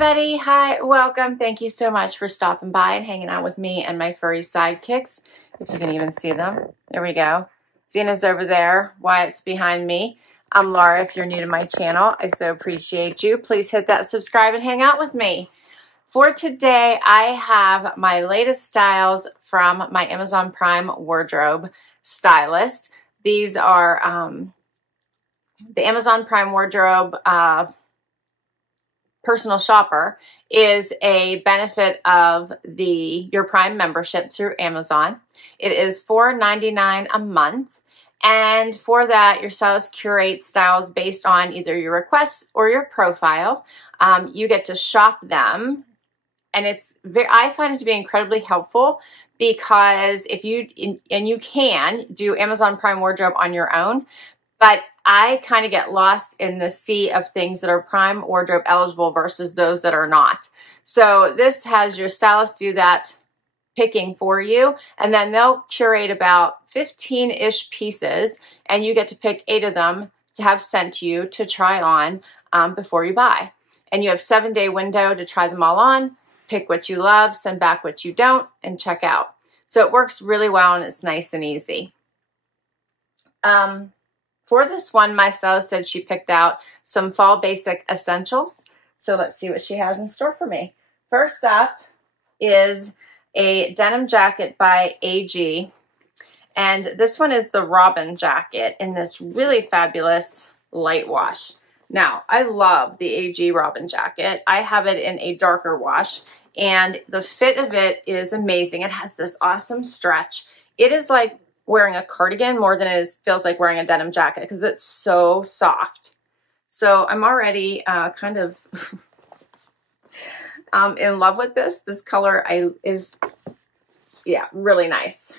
everybody. Hi, welcome. Thank you so much for stopping by and hanging out with me and my furry sidekicks. If you can even see them. There we go. Zena's over there. Wyatt's behind me. I'm Laura. If you're new to my channel, I so appreciate you. Please hit that subscribe and hang out with me. For today, I have my latest styles from my Amazon Prime wardrobe stylist. These are the Amazon Prime wardrobe personal shopper is a benefit of your Prime membership through Amazon. It is $4.99 a month. And for that, your stylist curates styles based on either your requests or your profile. You get to shop them. And I find it to be incredibly helpful because if you can do Amazon Prime wardrobe on your own, but I kind of get lost in the sea of things that are Prime wardrobe eligible versus those that are not. So this has your stylist do that picking for you, and then they'll curate about 15-ish pieces, and you get to pick 8 of them to have sent to you to try on before you buy. And you have 7-day window to try them all on, pick what you love, send back what you don't, and check out. So it works really well, and it's nice and easy. For this one, my stylist said she picked out some fall basic essentials. So let's see what she has in store for me. First up is a denim jacket by AG. And this one is the Robin jacket in this really fabulous light wash. Now, I love the AG Robin jacket. I have it in a darker wash, and the fit of it is amazing. It has this awesome stretch. It is like wearing a cardigan more than it feels like wearing a denim jacket because it's so soft. So I'm already kind of in love with this. This color is really nice.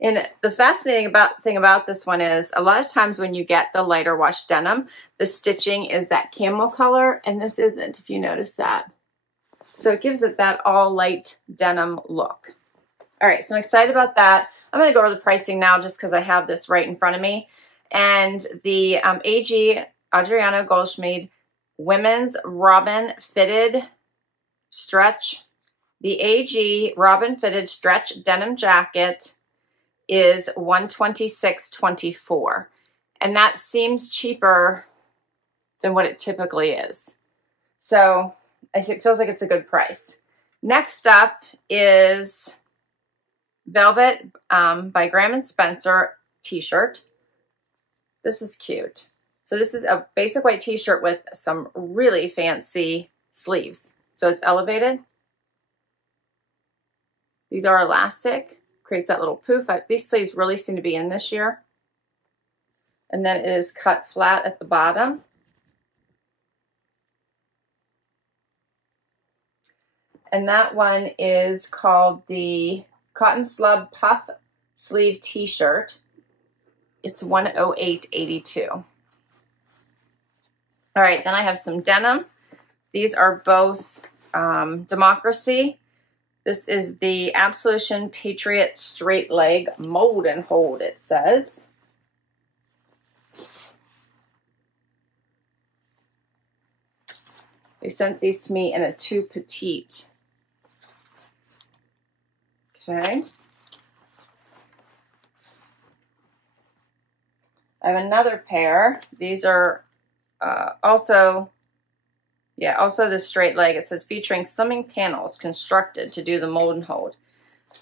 And the fascinating thing about this one is a lot of times when you get the lighter wash denim, the stitching is that camel color, and this isn't, if you notice that. So it gives it that all light denim look. All right, so I'm excited about that. I'm going to go over the pricing now just because I have this right in front of me. And the AG Adriano Goldschmied Women's Robin Fitted Stretch. The AG Robin Fitted Stretch Denim Jacket is $126.24. And that seems cheaper than what it typically is. So I think it feels like it's a good price. Next up is Velvet by Graham & Spencer t-shirt. This is cute. So this is a basic white t-shirt with some really fancy sleeves. So it's elevated. These are elastic. Creates that little poof. These sleeves really seem to be in this year. And then it is cut flat at the bottom. And that one is called the Cotton Slub Puff Sleeve T-shirt. It's $108.82. All right, then I have some denim. These are both Democracy. This is the Absolution Patriot Straight Leg Mold and Hold, it says. They sent these to me in a 2 petite. Okay. I have another pair. These are also the straight leg. It says featuring slimming panels constructed to do the mold and hold.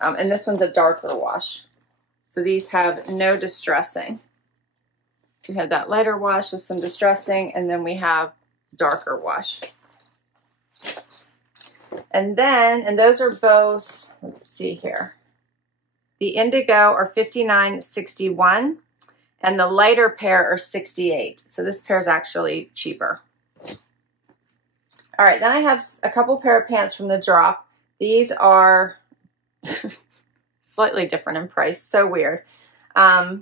And this one's a darker wash. So these have no distressing. So we have that lighter wash with some distressing, and then we have darker wash. And those are both, let's see here. The indigo are $59.61 and the lighter pair are $68. So this pair is actually cheaper. All right, then I have a couple pair of pants from the drop. These are slightly different in price, so weird. But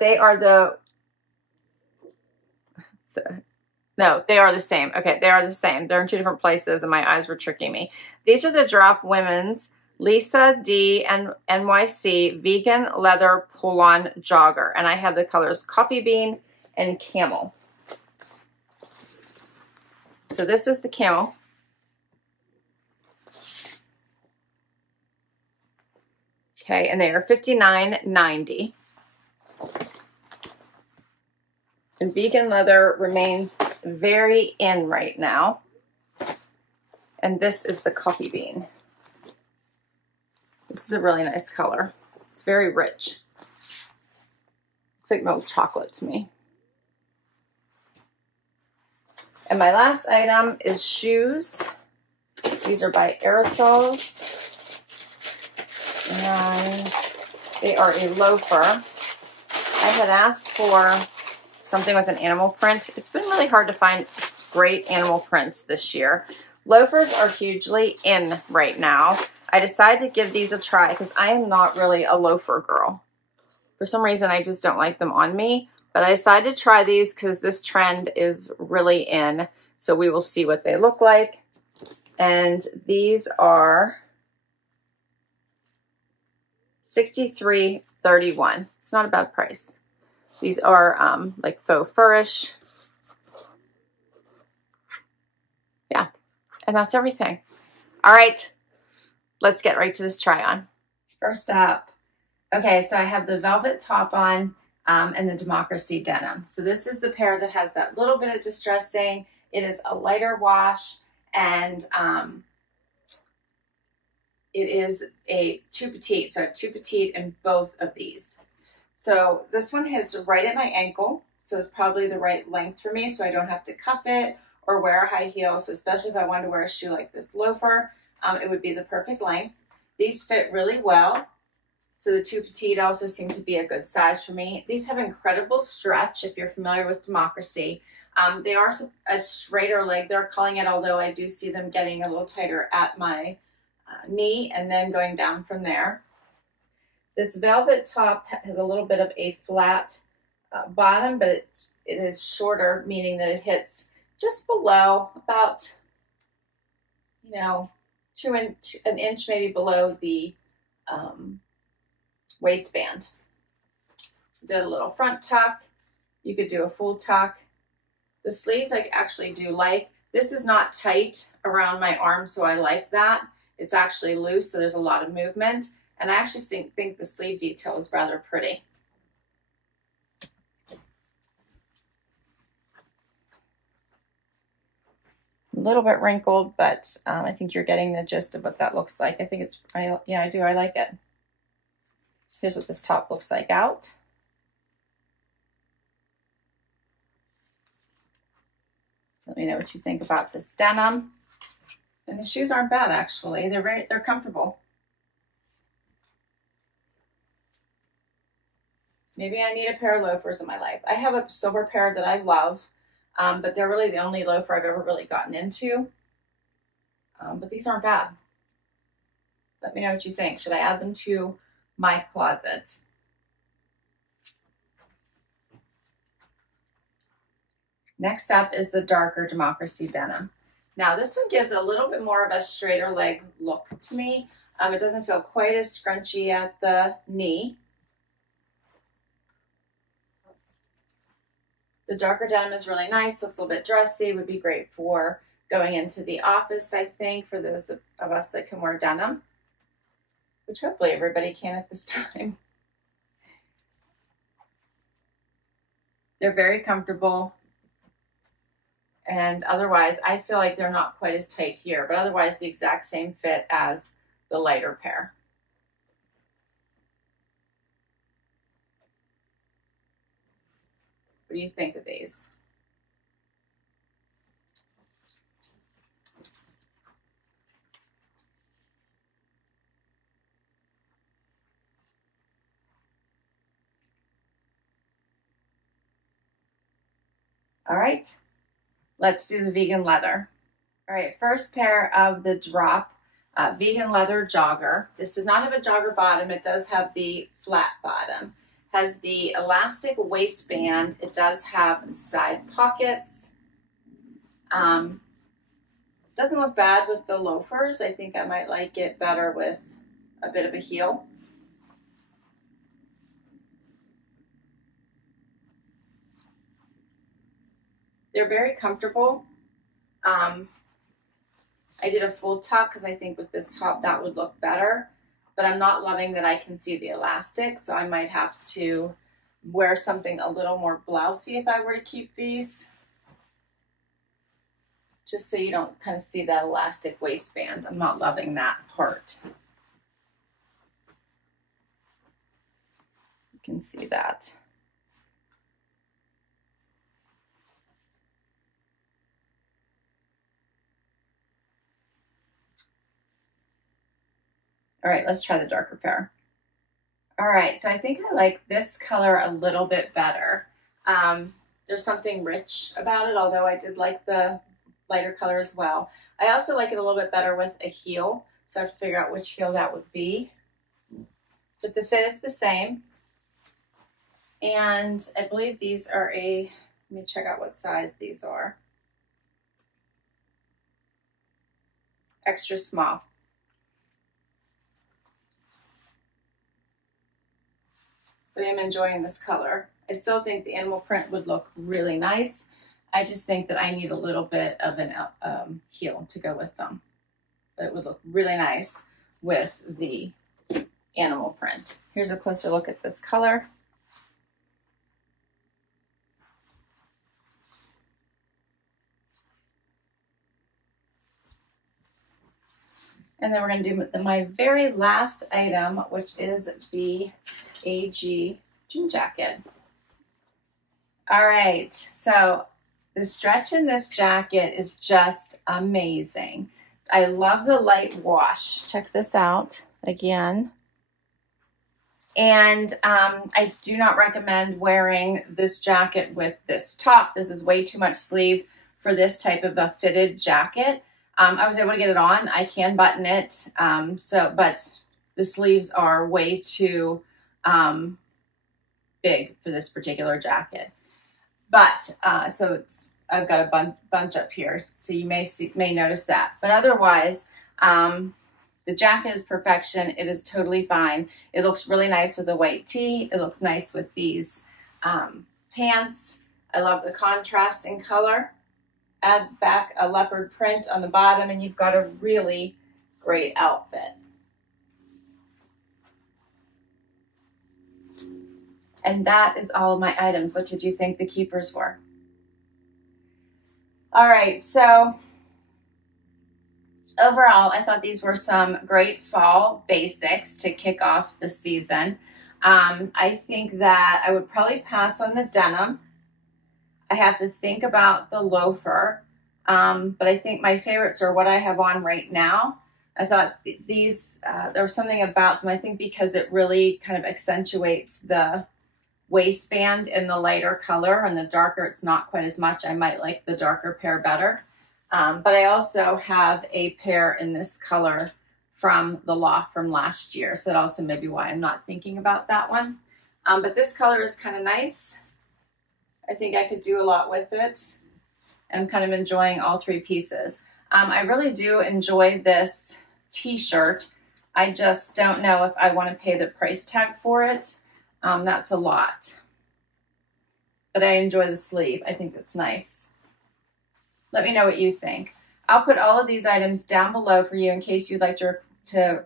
they are no, they are the same. Okay, they are the same. They're in 2 different places and my eyes were tricking me. These are the Drop Women's Lisa D and NYC Vegan Leather Pull-On Jogger. And I have the colors Coffee Bean and Camel. So this is the camel. Okay, and they are $59.90. And vegan leather remains very in right now. And this is the coffee bean. This is a really nice color. It's very rich. It's like milk chocolate to me. And my last item is shoes. These are by Aerosols. And they are a loafer. I had asked for something with an animal print. It's been really hard to find great animal prints this year. Loafers are hugely in right now. I decided to give these a try because I am not really a loafer girl. For some reason, I just don't like them on me. But I decided to try these because this trend is really in. So we will see what they look like. And these are $63.31. It's not a bad price. These are like faux furish. Yeah, and that's everything. All right, let's get right to this try on. First up, okay, so I have the velvet top on and the Democracy denim. So this is the pair that has that little bit of distressing. It is a lighter wash, and it is a two petite. So I have two petite in both of these. So this one hits right at my ankle. So it's probably the right length for me, so I don't have to cuff it or wear a high heel. So especially if I wanted to wear a shoe like this loafer, it would be the perfect length. These fit really well. So the two petite also seem to be a good size for me. These have incredible stretch if you're familiar with Democracy. They are a straighter leg, they're calling it, although I do see them getting a little tighter at my knee and then going down from there. This velvet top has a little bit of a flat bottom, but it is shorter, meaning that it hits just below about, you know, an inch maybe below the waistband. Did a little front tuck. You could do a full tuck. The sleeves I actually do like. This is not tight around my arm, so I like that. It's actually loose, so there's a lot of movement. And I actually think the sleeve detail is rather pretty. A little bit wrinkled, but I think you're getting the gist of what that looks like. I think it's, yeah, I do. I like it. Here's what this top looks like out. Let me know what you think about this denim. And the shoes aren't bad, actually. They're comfortable. Maybe I need a pair of loafers in my life. I have a silver pair that I love, but they're really the only loafer I've ever really gotten into. But these aren't bad. Let me know what you think. Should I add them to my closet? Next up is the darker Democracy denim. Now this one gives a little bit more of a straighter leg look to me. It doesn't feel quite as scrunchy at the knee. The darker denim is really nice, looks a little bit dressy, would be great for going into the office, I think, for those of us that can wear denim, which hopefully everybody can at this time. They're very comfortable. And otherwise, I feel like they're not quite as tight here, but otherwise the exact same fit as the lighter pair. What do you think of these? All right. Let's do the vegan leather. All right, first pair of the drop vegan leather jogger. This does not have a jogger bottom. It does have the flat bottom. Has the elastic waistband. It does have side pockets. Doesn't look bad with the loafers. I think I might like it better with a bit of a heel. They're very comfortable. I did a full tuck because I think with this top that would look better, but I'm not loving that I can see the elastic, so I might have to wear something a little more blousey if I were to keep these, just so you don't kind of see that elastic waistband. I'm not loving that part. You can see that. All right, let's try the darker pair. All right, so I think I like this color a little bit better. There's something rich about it, although I did like the lighter color as well. I also like it a little bit better with a heel, so I have to figure out which heel that would be. But the fit is the same. And I believe these are let me check out what size these are. Extra small. But I'm enjoying this color. I still think the animal print would look really nice. I just think that I need a little bit of an heel to go with them. But it would look really nice with the animal print. Here's a closer look at this color. And then we're going to do my very last item, which is the AG jean jacket. All right, so the stretch in this jacket is just amazing. I love the light wash. Check this out again. And I do not recommend wearing this jacket with this top. This is way too much sleeve for this type of a fitted jacket. I was able to get it on. I can button it, but the sleeves are way too big for this particular jacket. But so I've got a bunch up here, so you may notice that. But otherwise, the jacket is perfection. It is totally fine. It looks really nice with a white tee. It looks nice with these pants. I love the contrast in color. Add back a leopard print on the bottom, and you've got a really great outfit. And that is all of my items. What did you think the keepers were? All right, so overall, I thought these were some great fall basics to kick off the season. I think that I would probably pass on the denim. I have to think about the loafer, but I think my favorites are what I have on right now. I thought these, there was something about them, I think because it really kind of accentuates the waistband in the lighter color, and the darker it's not quite as much. I might like the darker pair better. But I also have a pair in this color from the Loft from last year, so that also may be why I'm not thinking about that one. But this color is kind of nice. I think I could do a lot with it. I'm kind of enjoying all three pieces. I really do enjoy this t-shirt. I just don't know if I want to pay the price tag for it. That's a lot. But I enjoy the sleeve. I think it's nice. Let me know what you think. I'll put all of these items down below for you in case you'd like to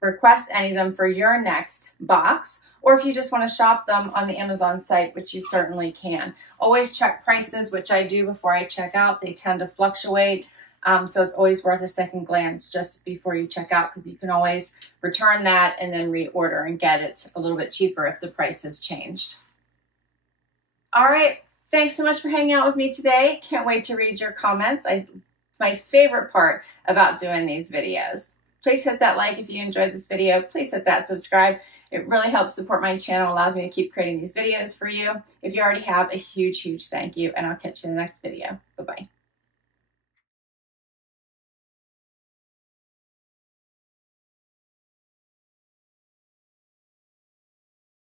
request any of them for your next box, or if you just want to shop them on the Amazon site, which you certainly can. Always check prices, which I do before I check out. They tend to fluctuate, so it's always worth a second glance just before you check out, because you can always return that and then reorder and get it a little bit cheaper if the price has changed. All right, thanks so much for hanging out with me today. Can't wait to read your comments. It's my favorite part about doing these videos. Please hit that like if you enjoyed this video. Please hit that subscribe. It really helps support my channel, allows me to keep creating these videos for you. If you already have, a huge, huge thank you, and I'll catch you in the next video. Bye-bye.